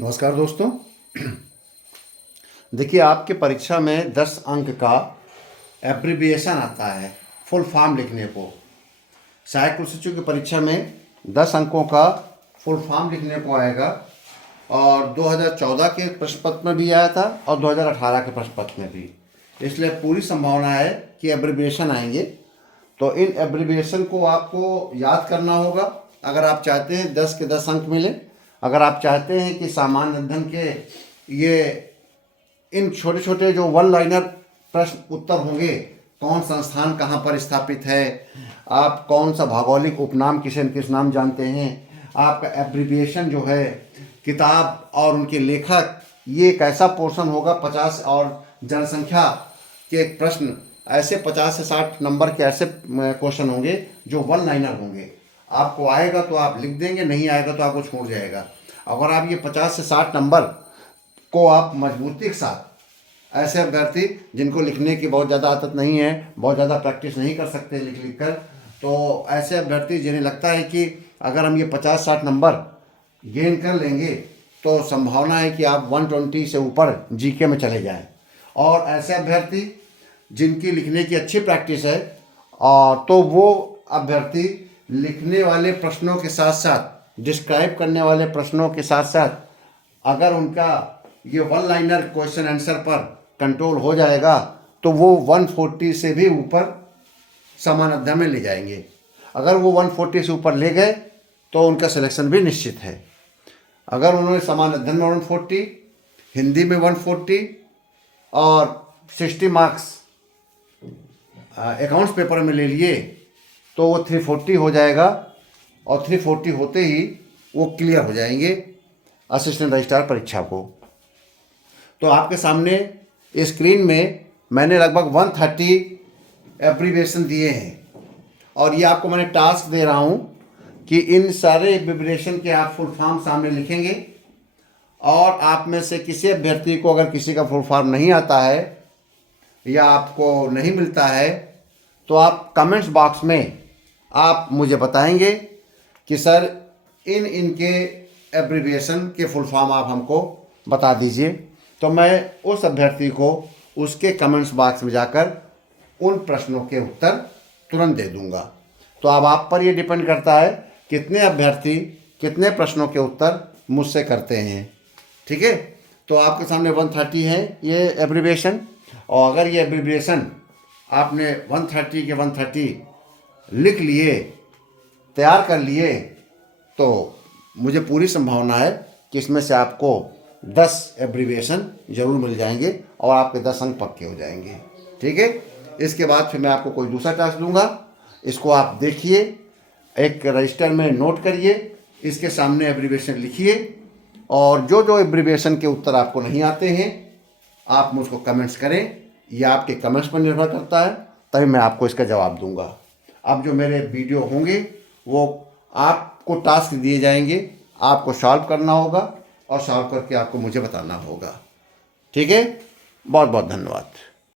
नमस्कार दोस्तों। देखिए, आपके परीक्षा में 10 अंक का एब्रिविएशन आता है फुल फॉर्म लिखने को। सहायक कृषि शिक्षक की परीक्षा में 10 अंकों का फुल फॉर्म लिखने को आएगा और 2014 के प्रश्न पत्र में भी आया था और 2018 के प्रश्न पत्र में भी। इसलिए पूरी संभावना है कि एब्रिविएशन आएंगे। तो इन एब्रिविएशन को आपको याद करना होगा अगर आप चाहते हैं 10 के 10 अंक मिले। अगर आप चाहते हैं कि सामान्य अध्ययन के ये इन छोटे छोटे जो वन लाइनर प्रश्न उत्तर होंगे, कौन संस्थान कहाँ पर स्थापित है, आप कौन सा भौगोलिक उपनाम किसे किस नाम जानते हैं, आपका एब्रिविएशन जो है, किताब और उनके लेखक, ये एक ऐसा पोर्शन होगा 50 और जनसंख्या के प्रश्न, ऐसे 50 से 60 नंबर के ऐसे क्वेश्चन होंगे जो वन लाइनर होंगे। आपको आएगा तो आप लिख देंगे, नहीं आएगा तो आपको छूट जाएगा। अगर आप ये 50 से 60 नंबर को आप मजबूती के साथ, ऐसे अभ्यर्थी जिनको लिखने की बहुत ज़्यादा आदत नहीं है, बहुत ज़्यादा प्रैक्टिस नहीं कर सकते लिख कर, तो ऐसे अभ्यर्थी जिन्हें लगता है कि अगर हम ये 50-60 नंबर गेन कर लेंगे तो संभावना है कि आप 120 से ऊपर जीके में चले जाएं। और ऐसे अभ्यर्थी जिनकी लिखने की अच्छी प्रैक्टिस है तो वो अभ्यर्थी लिखने वाले प्रश्नों के साथ साथ, डिस्क्राइब करने वाले प्रश्नों के साथ साथ, अगर उनका ये वन लाइनर क्वेश्चन आंसर पर कंट्रोल हो जाएगा तो वो 140 से भी ऊपर सामान्य अध्ययन में ले जाएंगे। अगर वो 140 से ऊपर ले गए तो उनका सिलेक्शन भी निश्चित है। अगर उन्होंने सामान्य अध्ययन में 140, हिंदी में 140 और 60 मार्क्स अकाउंट्स पेपर में ले लिए तो वो 340 हो जाएगा और 340 होते ही वो क्लियर हो जाएंगे असिस्टेंट रजिस्ट्रार परीक्षा को। तो आपके सामने स्क्रीन में मैंने लगभग 130 एब्रिविएशन दिए हैं और ये आपको मैंने टास्क दे रहा हूँ कि इन सारे एब्रिविएशन के आप फुल फॉर्म सामने लिखेंगे। और आप में से किसी अभ्यर्थी को अगर किसी का फुल फॉर्म नहीं आता है या आपको नहीं मिलता है तो आप कमेंट्स बॉक्स में आप मुझे बताएंगे कि सर इनके एब्रिविएशन के फुल फॉर्म आप हमको बता दीजिए। तो मैं उस अभ्यर्थी को उसके कमेंट्स बॉक्स में जाकर उन प्रश्नों के उत्तर तुरंत दे दूंगा। तो अब आप पर ये डिपेंड करता है कितने अभ्यर्थी कितने प्रश्नों के उत्तर मुझसे करते हैं। ठीक है, तो आपके सामने 130 है ये एब्रिविएशन। और अगर ये एब्रिविएशन आपने 130 के 130 लिख लिए, तैयार कर लिए, तो मुझे पूरी संभावना है कि इसमें से आपको 10 एब्रिविएशन ज़रूर मिल जाएंगे और आपके 10 अंक पक्के हो जाएंगे। ठीक है, इसके बाद फिर मैं आपको कोई दूसरा टास्क दूंगा, इसको आप देखिए, एक रजिस्टर में नोट करिए, इसके सामने एब्रिविएशन लिखिए और जो जो एब्रिविएशन के उत्तर आपको नहीं आते हैं आप मुझको कमेंट्स करें। यह आपके कमेंट्स पर निर्भर करता है, तभी मैं आपको इसका जवाब दूंगा। अब जो मेरे वीडियो होंगे वो आपको टास्क दिए जाएंगे, आपको सॉल्व करना होगा और सॉल्व करके आपको मुझे बताना होगा। ठीक है, बहुत बहुत धन्यवाद।